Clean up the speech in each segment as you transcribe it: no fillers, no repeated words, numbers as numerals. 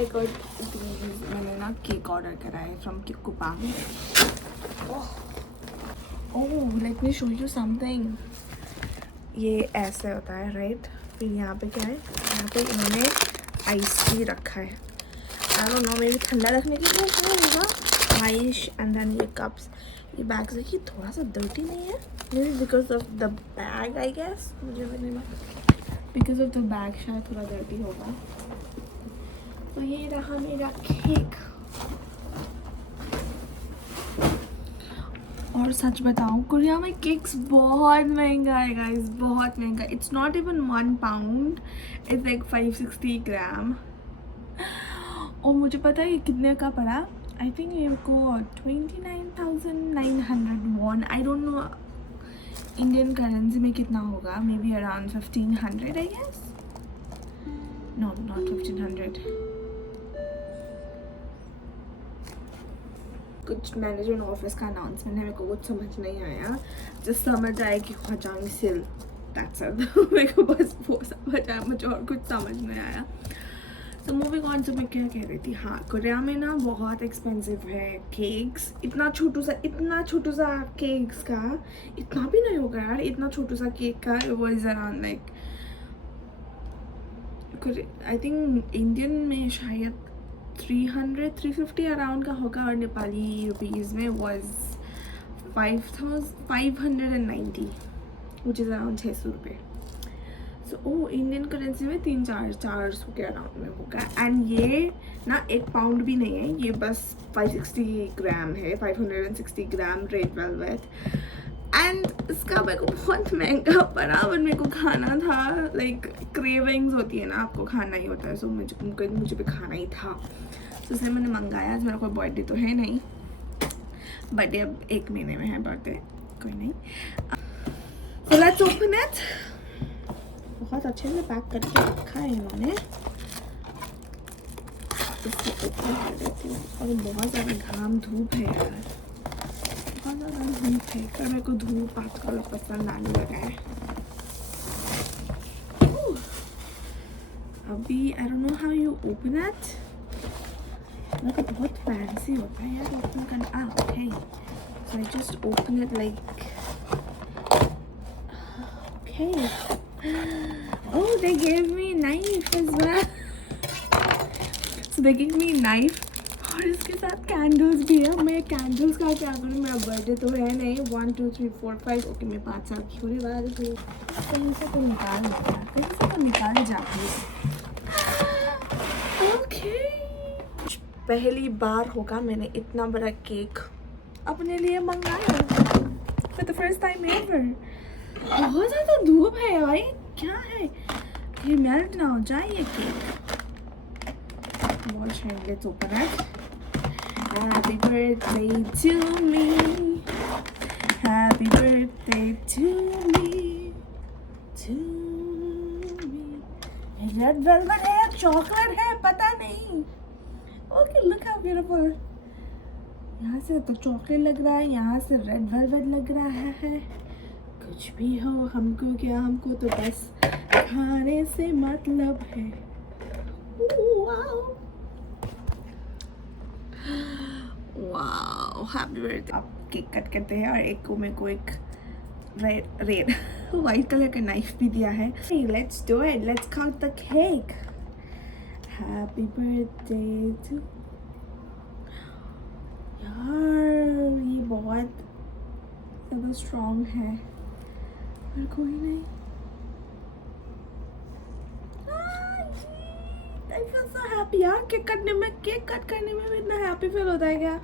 I got मैंने ना cake order करा है from Kupang. Oh let me show you something. ये ऐसे होता है राइट। फिर यहाँ पे क्या है, यहाँ पे इन्होंने आइस भी रखा है। I don't know, maybe ठंडा रखने के लिए क्या होगा। आइस एंड देन ये कप्स। ये बैग से कि थोड़ा सा डर्टी नहीं है, maybe because of the bag I guess. मुझे भी नहीं बिकॉज ऑफ द बैग शायद थोड़ा डर्टी होगा। तो ये रहा मेरा केक। और सच बताऊँ कोरिया में केक्स बहुत महंगा है गाइस, बहुत महंगा। It's not even 1 pound, it's like 560 ग्राम। और मुझे पता है ये कितने का पड़ा। आई थिंक ये को 29,900 won. I don't know Indian currency में कितना होगा, maybe around 1500 I guess. No not 1500। कुछ मैनेजमेंट ऑफिस का अनाउंसमेंट है, मेरे को कुछ समझ नहीं आया। जस्ट समझ आया कि खजांग सिल, दैट्स इट। मेरे को बस वो समझ आया, मुझे और कुछ समझ नहीं आया। तो मूविंग ऑन से मैं क्या कह रही थी, हाँ कोरिया में ना बहुत एक्सपेंसिव है केक्स। इतना छोटू सा केक्स का, इतना भी नहीं होगा यार, इतना छोटू सा केक का वो is around like, I think Indian में शायद 300-350 अराउंड का होगा, और नेपाली रुपीज़ में वॉज 590 विच इज़ अराउंड 600 रुपये। सो इंडियन करेंसी में 300-400 के अराउंड में होगा। एंड ये ना 1 पाउंड भी नहीं है, ये बस 560 ग्राम है, 560 ग्राम रेड वेलवेट। एंड इसका मेरे को बहुत महंगा पड़ा, बट मेरे को खाना था। लाइक क्रेविंग्स होती है ना, आपको खाना ही होता है। सो मुझे भी खाना ही था, तो इसलिए मैंने मंगाया। मेरा कोई बर्थडे तो है नहीं, बर्थडे अब 1 महीने में है, बर्थडे कोई नहीं। So let's open it. बहुत अच्छे से पैक करके रखा है इन्होंने। इसको ओपन कर देती हूँ। और बहुत ज़्यादा घाम धूप है यार, बहुत ज़्यादा धूप है, पर मेरे को धूप आजकल पसंद आने लगा है। अभी आई don't know how you open it. मेरे को बहुत फैंसी होता है यार ओपन करना। Okay, so I just open it like okay. Oh, they gave me knife as well. So they gave me knife और इसके साथ कैंडल्स भी है। मैं कैंडल्स का क्या करूँ, मेरा बर्थडे तो है नहीं। 1 2 3 4 5 ओके, मैं 5 साल की होने वाली हूँ। कहीं से तो निकाल देता, कहीं से तो निकाल जाती है। ओके, पहली बार होगा मैंने इतना बड़ा केक अपने लिए मंगाया, for the first time ever. बहुत ज़्यादा धूप है भाई, क्या है ये, मेल्ट ना हो जाए ये cake. Wash and let's open it. Happy birthday to me. Happy birthday to me. To me. Red velvet है, chocolate है, पता नहीं। Okay, look how beautiful. यहाँ से तो चॉकलेट लग रहा है, यहाँ से रेड वेलवेट लग रहा है। कुछ भी हो हमको क्या, हमको तो बस खाने से मतलब है। Wow wow, happy birthday. आप केक कट करते हैं, और एक को मेरे को एक रेड वाइट कलर का नाइफ भी दिया है। Let's do it, let's cut the cake. Happy birthday to. यार ये बहुत ज़्यादा स्ट्रॉन्ग है, पर कोई नहीं। I feel so happy यार, केक कट करने में भी इतना हैप्पी फील होता है क्या।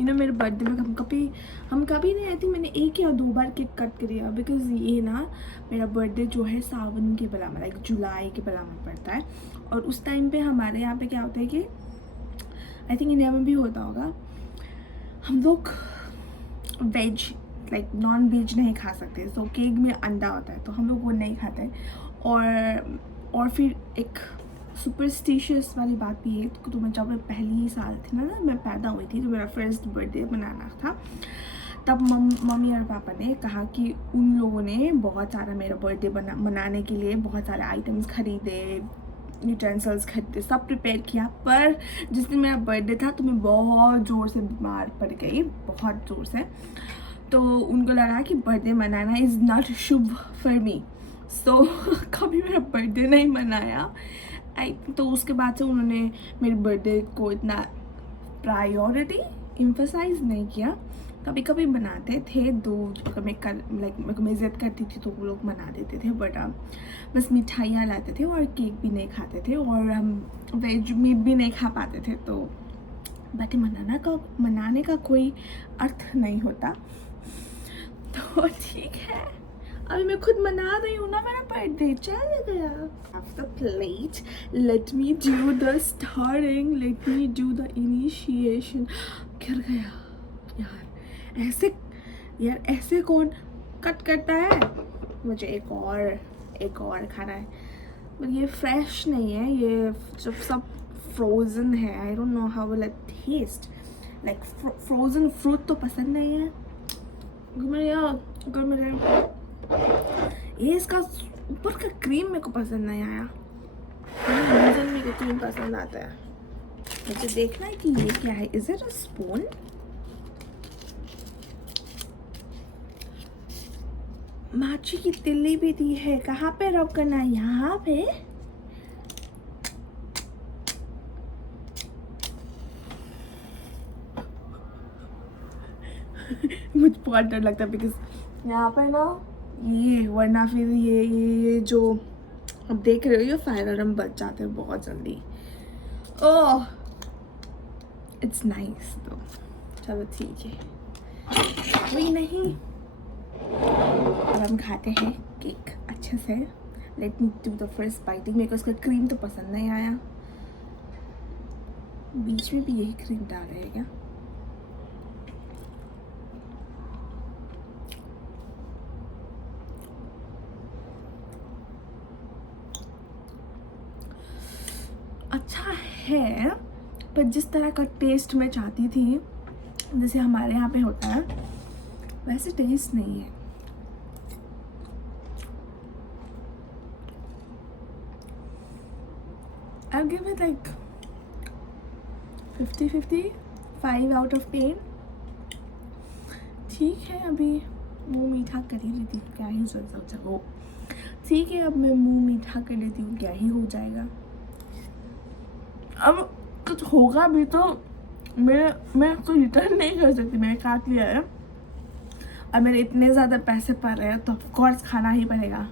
मेरे बर्थडे में हम कभी नहीं, आई थिंक मैंने 1 या 2 बार केक कट किया, बिकॉज ये ना मेरा बर्थडे जो है सावन के पला में, लाइक जुलाई के पला में पड़ता है। और उस टाइम पे हमारे यहाँ पे क्या होता है कि आई थिंक इंडिया में भी होता होगा, हम लोग वेज लाइक नॉन वेज नहीं खा सकते। सो केक में अंडा होता है, तो हम लोग वो नहीं खाते। और फिर एक सुपरस्टिशियस वाली बात भी है। तो मैं जब पहली साल थी ना, मैं पैदा हुई थी, तो मेरा फर्स्ट बर्थडे मनाना था, तब मम्मी और पापा ने कहा कि उन लोगों ने बहुत सारा मेरा बर्थडे मनाने के लिए बहुत सारे आइटम्स खरीदे, यूटेंसिल्स खरीदे, सब प्रिपेयर किया। पर जिस दिन मेरा बर्थडे था तो मैं बहुत ज़ोर से बीमार पड़ गई, बहुत ज़ोर से। तो उनको लगा कि बर्थडे मनाना इज़ नॉट शुभ फॉर मी, सो कभी मेरा बर्थडे नहीं मनाया। तो उसके बाद से उन्होंने मेरे बर्थडे को इतना प्रायोरिटी एम्फसाइज नहीं किया। कभी कभी मनाते थे, दो अगर मैं इज़्ज़त करती थी तो वो लोग मना देते थे, बट बस मिठाइयाँ लाते थे और केक भी नहीं खाते थे, और हम वेज मीट भी नहीं खा पाते थे। तो बर्थडे मनाने का कोई अर्थ नहीं होता। तो ठीक है, अभी मैं खुद मना रही हूँ ना मेरा बर्थडे, चल गया। Have the plate. Let me do the starting. Let me do the initiation. गिर गया यार, ऐसे कौन कट करता है? मुझे एक और खाना है, पर ये फ्रेश नहीं है, ये जब सब फ्रोज़न है। I don't know how will it taste. Like frozen fruit तो पसंद नहीं है अगर मेरे ये इसका ऊपर का क्रीम मेरे को पसंद नहीं आया। मेरे को क्रीम पसंद आता है। मुझे देखना है कि ये क्या है। Is it a spoon? माची की तिल्ली भी दी है। कहाँ पे रब करना है? यहाँ पे। मुझे बहुत डर लगता है बिकॉज यहाँ पे ना ये, वरना फिर ये जो अब देख रहे हो ये फायर अलार्म बच जाते हैं बहुत जल्दी। Oh it's nice. तो चलो ठीक है, कोई नहीं। अब हम खाते हैं केक अच्छे से। Let me do the first biting. मेरे को उसका क्रीम तो पसंद नहीं आया। बीच में भी यही क्रीम डाल रहे हैं क्या? अच्छा है, पर जिस तरह का टेस्ट मैं चाहती थी, जैसे हमारे यहाँ पे होता है, वैसे टेस्ट नहीं है। I'll give it like 50-50, 5 out of 10। ठीक है, अभी मुँह मीठा कर ही लेती हूँ, क्या ही सोचा वो। ठीक है, अब मैं मुँह मीठा कर लेती हूँ, क्या ही हो जाएगा। अब कुछ होगा भी तो मैं तो रिटर्न नहीं कर सकती। मैंने काट लिया है और मेरे इतने ज़्यादा पैसे पड़ रहे हैं तो ऑफकोर्स खाना ही पड़ेगा।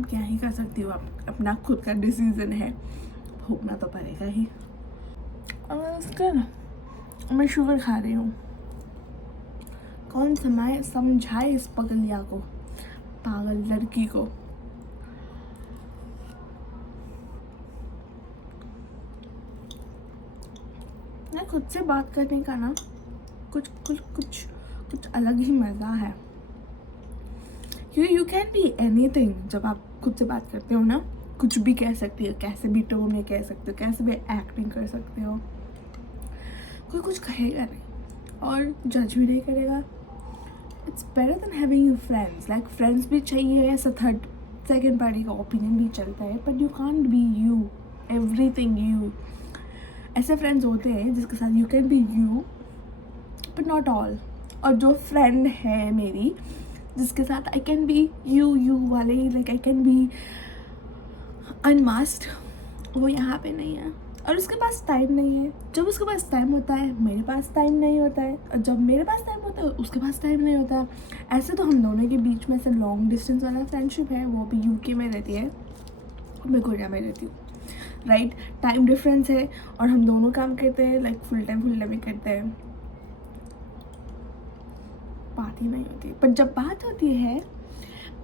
क्या ही कर सकती हूँ, अपना खुद का डिसीजन है, भोगना तो पड़ेगा ही। मैं शुगर खा रही हूँ। कौन समझाए इस पगलिया को, पागल लड़की को। ना खुद से बात करने का ना कुछ अलग ही मज़ा है। You can be anything. जब आप खुद से बात करते हो ना, कुछ भी कह सकते हो, कैसे भी टोन में कह सकते हो, कैसे भी एक्टिंग कर सकते हो, कोई कुछ कहेगा नहीं और जज भी नहीं करेगा। It's better than having friends. Like friends भी चाहिए, ऐसा थर्ड सेकेंड पार्टी का ओपिनियन भी चलता है, but you can't be you, everything you. ऐसे फ्रेंड्स होते हैं जिसके साथ you can be you but not all. और जो फ्रेंड है मेरी जिसके साथ आई कैन बी यू वाले, लाइक आई कैन बी अनमास्क्ड, वो यहाँ पे नहीं है। और उसके पास टाइम नहीं है। जब उसके पास टाइम होता है मेरे पास टाइम नहीं होता है, और जब मेरे पास टाइम होता है उसके पास टाइम नहीं होता है। ऐसे तो हम दोनों के बीच में से लॉन्ग डिस्टेंस वाला फ्रेंडशिप है। वो भी यूके में रहती है और मैं कोरिया में रहती हूँ, राइट। टाइम डिफरेंस है और हम दोनों काम करते हैं, लाइक फुल टाइम करते हैं, बात ही नहीं होती। पर जब बात होती है,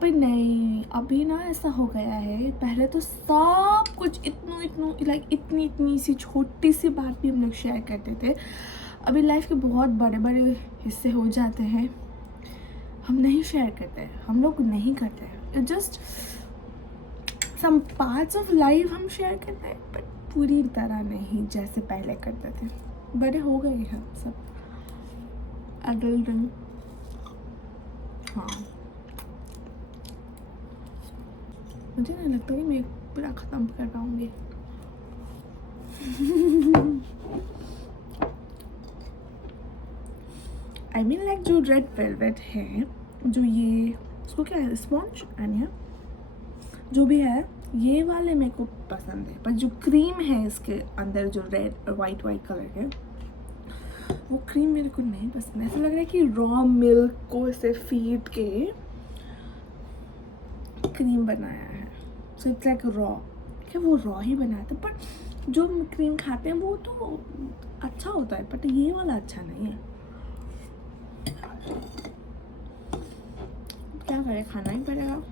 पर नहीं, अभी ना ऐसा हो गया है। पहले तो सब कुछ इतनी सी छोटी सी बात भी हम लोग शेयर करते थे। अभी लाइफ के बहुत बड़े बड़े हिस्से हो जाते हैं, हम नहीं शेयर करते हैं, हम लोग नहीं करते हैं। Just some parts of life हम शेयर करते हैं, बट पूरी तरह नहीं जैसे पहले करते थे। बड़े हो गए हैं सब, एडल्टिंग। हाँ, मुझे नहीं लगता कि मैं पूरा ख़त्म कर पाऊँगी। आई मीन लाइक जो रेड वेलवेट है, जो ये उसको क्या है, स्पॉन्ज एंड जो भी है, ये वाले मेरे को पसंद है। पर जो क्रीम है इसके अंदर, जो रेड और वाइट कलर के, वो क्रीम मेरे को नहीं पसंद है। ऐसा लग रहा है कि रॉ मिल्क को इसे फीड के क्रीम बनाया है। सो इट्स लाइक रॉ, क्या वो रॉ ही बनाया था। पर जो क्रीम खाते हैं वो तो अच्छा होता है, बट ये वाला अच्छा नहीं है। क्या करें, खाना ही पड़ेगा।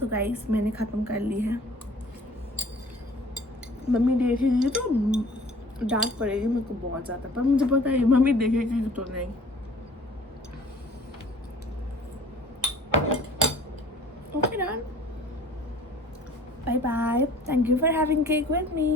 सो गाइस, मैंने ख़त्म कर ली है। मम्मी देखेगी तो डांट पड़ेगी मेरे को बहुत ज़्यादा, पर मुझे पता है मम्मी देखेगी तो नहीं। Okay, done. Bye bye. Thank you for having cake with me.